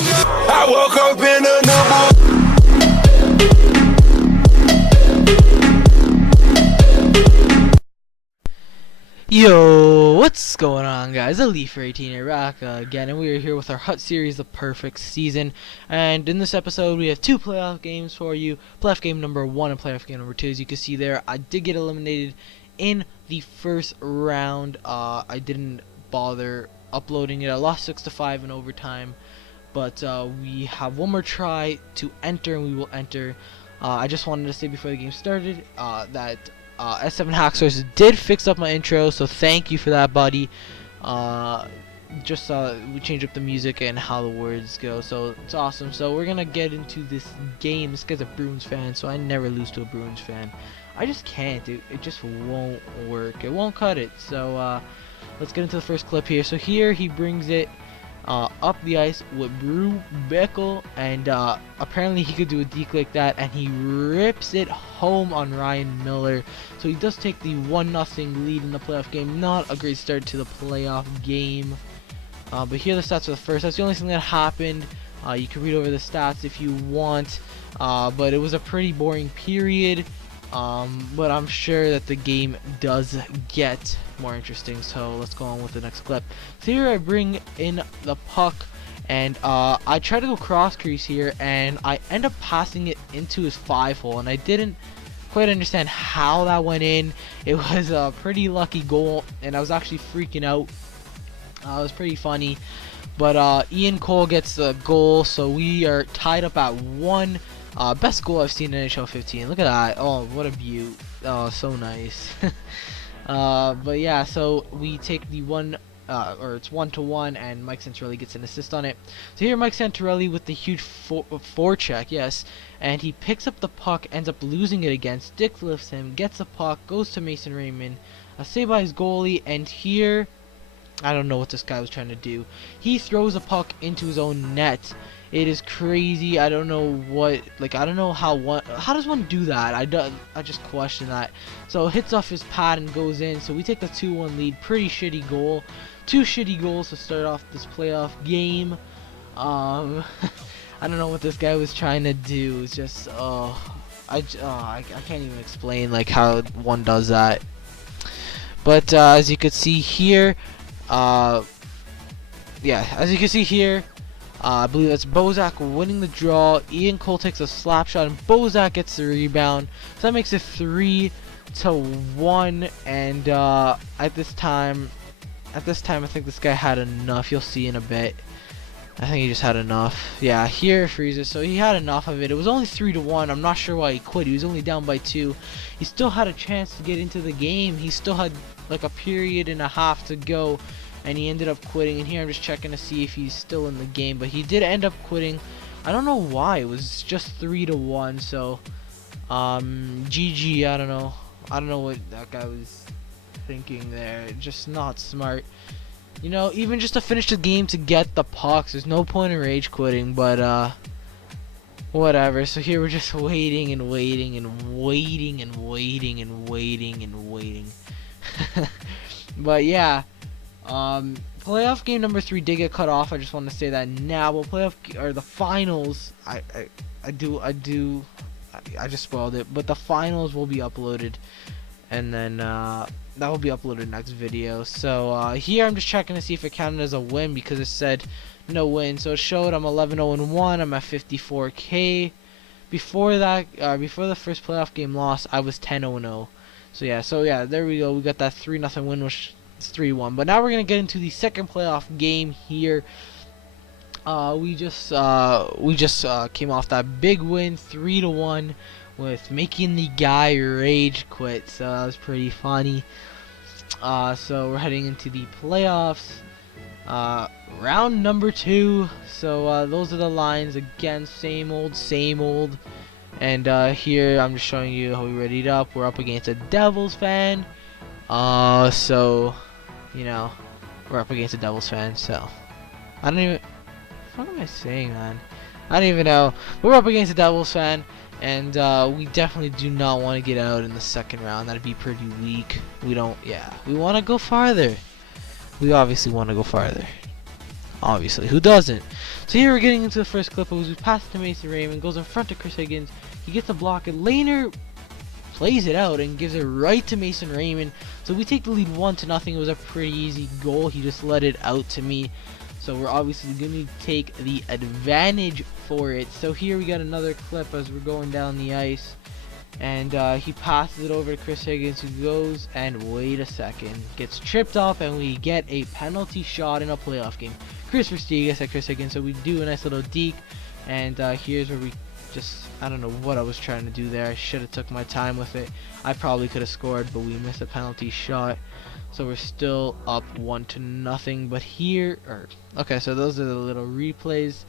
I woke up in a new Yo, what's going on, guys? Ep.5 here, back again, and we are here with our Hut series, The Perfect Season. And in this episode, we have two playoff games for you. Playoff game number 1 and playoff game number 2. As you can see there, I did get eliminated in the first round. I didn't bother uploading it. I lost 6-5 in overtime, but we have one more try to enter, and we will enter. I just wanted to say before the game started that S7 Hacksource did fix up my intro, so thank you for that, buddy. We changed up the music and how the words go, so it's awesome. So we're gonna get into this game. This guy's a Bruins fan, so I never lose to a Bruins fan. I just can't. It just won't work. It won't cut it. So let's get into the first clip here. So here he brings it up the ice with Brew Beckel, and apparently he could do a deke like that, and he rips it home on Ryan Miller. So he does take the 1-0 lead in the playoff game. Not a great start to the playoff game, but here are the stats for the first. That's the only thing that happened. You can read over the stats if you want, but it was a pretty boring period. But I'm sure that the game does get more interesting, so let's go on with the next clip. So here I bring in the puck, and I try to go cross crease here, and I end up passing it into his 5-hole, and I didn't quite understand how that went in. It was a pretty lucky goal, and I was actually freaking out. It was pretty funny, but Ian Cole gets the goal, so we are tied up at 1. Best goal I've seen in NHL15. Look at that. Oh, what a beaut. Oh, so nice. But yeah, so we take the it's 1-1, and Mike Santorelli gets an assist on it. So here Mike Santorelli with the huge forecheck, yes, and he picks up the puck, ends up losing it again. Stick lifts him, gets the puck, goes to Mason Raymond, a save by his goalie, and here, I don't know what this guy was trying to do. He throws a puck into his own net. It is crazy. I don't know what, I don't know how does one do that? I just question that. So it hits off his pad and goes in. So we take the 2-1 lead. Pretty shitty goal. 2 shitty goals to start off this playoff game. I don't know what this guy was trying to do. It's just I can't even explain how one does that. But as you can see here, yeah, as you can see here, I believe that's Bozak winning the draw. Ian Cole takes a slap shot, and Bozak gets the rebound. So that makes it 3-1. And at this time, I think this guy had enough. You'll see in a bit. I think he just had enough. Yeah, here it freezes. So he had enough of it. It was only 3-1. I'm not sure why he quit. He was only down by 2. He still had a chance to get into the game. He still had a period and a half to go, and he ended up quitting. And here I'm just checking to see if he's still in the game, but he did end up quitting. I don't know why. It was just 3-1. So GG. I don't know what that guy was thinking there. Just not smart. You know, even just to finish the game to get the pucks, there's no point in rage quitting, but whatever. So here we're just waiting and waiting and waiting and waiting and waiting and waiting. But yeah, playoff game number 3 did get cut off. I just want to say that now. But the finals, I just spoiled it. But the finals will be uploaded, and then that will be uploaded next video. So here I'm just checking to see if it counted as a win, because it said no win. So it showed I'm 11-0-1. I'm at 54K. Before that, before the first playoff game loss, I was 10-0-0. So yeah, there we go. We got that 3-0 win, which is 3-1. But now we're gonna get into the second playoff game here. We just came off that big win, 3-1, with making the guy rage quit. So that was pretty funny. So we're heading into the playoffs, round number 2. So those are the lines again. Same old. And here I'm just showing you how we readied up. We're up against a Devils fan. So you know, we're up against a Devils fan. So I don't even. What am I saying, man? I don't even know. We're up against a Devils fan, and we definitely do not want to get out in the second round. That'd be pretty weak. We don't. Yeah, we want to go farther. We obviously want to go farther. Obviously, who doesn't? So here we're getting into the first clip. We pass it to Mason Raymond, goes in front of Chris Higgins. He gets a block, and Lehner plays it out and gives it right to Mason Raymond. So we take the lead 1-0. It was a pretty easy goal. He just let it out to me. So we're obviously going to take the advantage for it. So here we got another clip as we're going down the ice. And he passes it over to Chris Higgins, who goes and wait a second, gets tripped up, and we get a penalty shot in a playoff game. Chris Verstegas at Chris Higgins. So we do a nice little deke, and here's where we just, I don't know what I was trying to do there. I should have took my time with it. I probably could have scored, but we missed a penalty shot. So we're still up 1-0. But here, okay, so those are the little replays.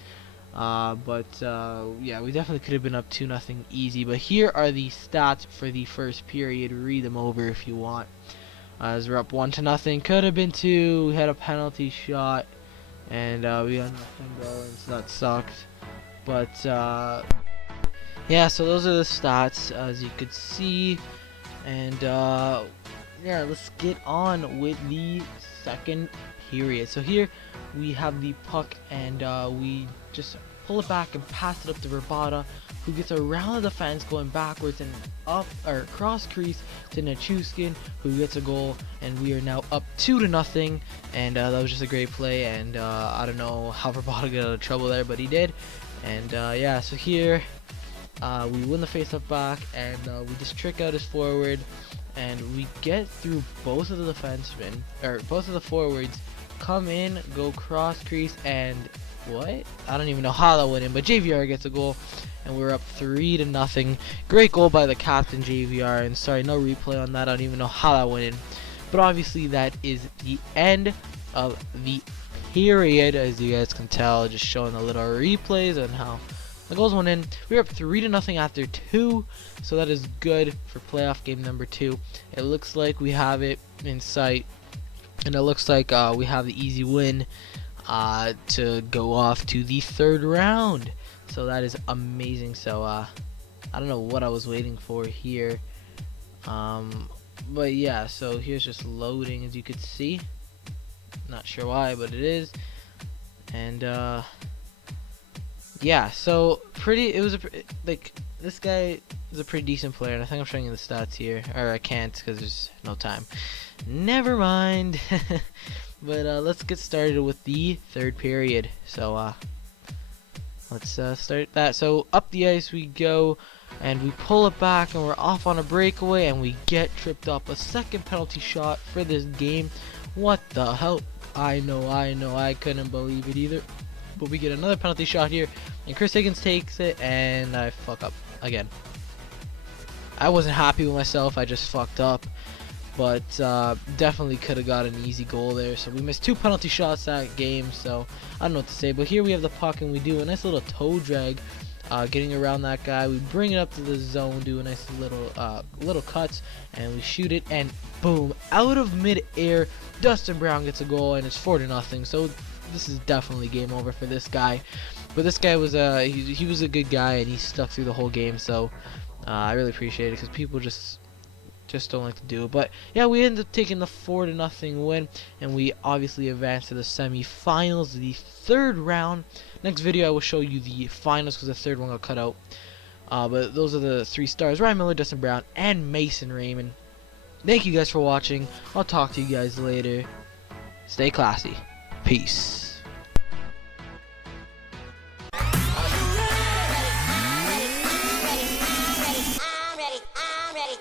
Yeah, we definitely could have been up 2-0 easy. But here are the stats for the first period. Read them over if you want. As we're up 1-0, could have been 2. We had a penalty shot, and we got nothing going, so that sucked. But yeah, so those are the stats as you could see, and yeah, let's get on with the second period. So here we have the puck, and we just pull it back and pass it up to Rabada, who gets around the defense going backwards and up or cross crease to Nichushkin, who gets a goal, and we are now up 2-0. And that was just a great play, and I don't know how Rabada got out of trouble there, but he did. And yeah, so here we win the face-off back, and we just trick out his forward, and we get through both of the defensemen, or both of the forwards, come in, go cross crease, and what? I don't even know how that went in, but JVR gets a goal, and we're up 3-0. Great goal by the captain, JVR, and sorry, no replay on that. I don't even know how that went in, but obviously that is the end of the period, as you guys can tell, just showing the little replays and how the goals went in. We're up 3-0 after 2, so that is good for playoff game number 2. It looks like we have it in sight, and it looks like we have the easy win to go off to the third round. So that is amazing. So I don't know what I was waiting for here, but yeah, so here's just loading, as you could see. Not sure why, but it is. And yeah, so it was like, this guy is a pretty decent player, and I think I'm showing you the stats here, or I can't because there's no time. Never mind. But let's get started with the third period. So let's start that. So up the ice we go, and we pull it back, and we're off on a breakaway, and we get tripped up. A second penalty shot for this game. What the hell? I know, I couldn't believe it either. But we get another penalty shot here, and Chris Higgins takes it, and I fuck up again. I wasn't happy with myself. I just fucked up, but definitely could have got an easy goal there. So we missed 2 penalty shots that game, so I don't know what to say. But here we have the puck, and we do a nice little toe drag, getting around that guy. We bring it up to the zone, do a nice little cuts, and we shoot it, and boom, out of mid-air, Dustin Brown gets a goal, and it's 4-0. So this is definitely game over for this guy. But this guy was he was a good guy, and he stuck through the whole game. So I really appreciate it, because people just don't like to do it. But yeah, we ended up taking the 4-0 win, and we obviously advanced to the semi-finals, the third round. Next video I will show you the finals, because the third one got cut out. But those are the 3 stars: Ryan Miller, Dustin Brown, and Mason Raymond. Thank you guys for watching. I'll talk to you guys later. Stay classy. Peace. I'm ready.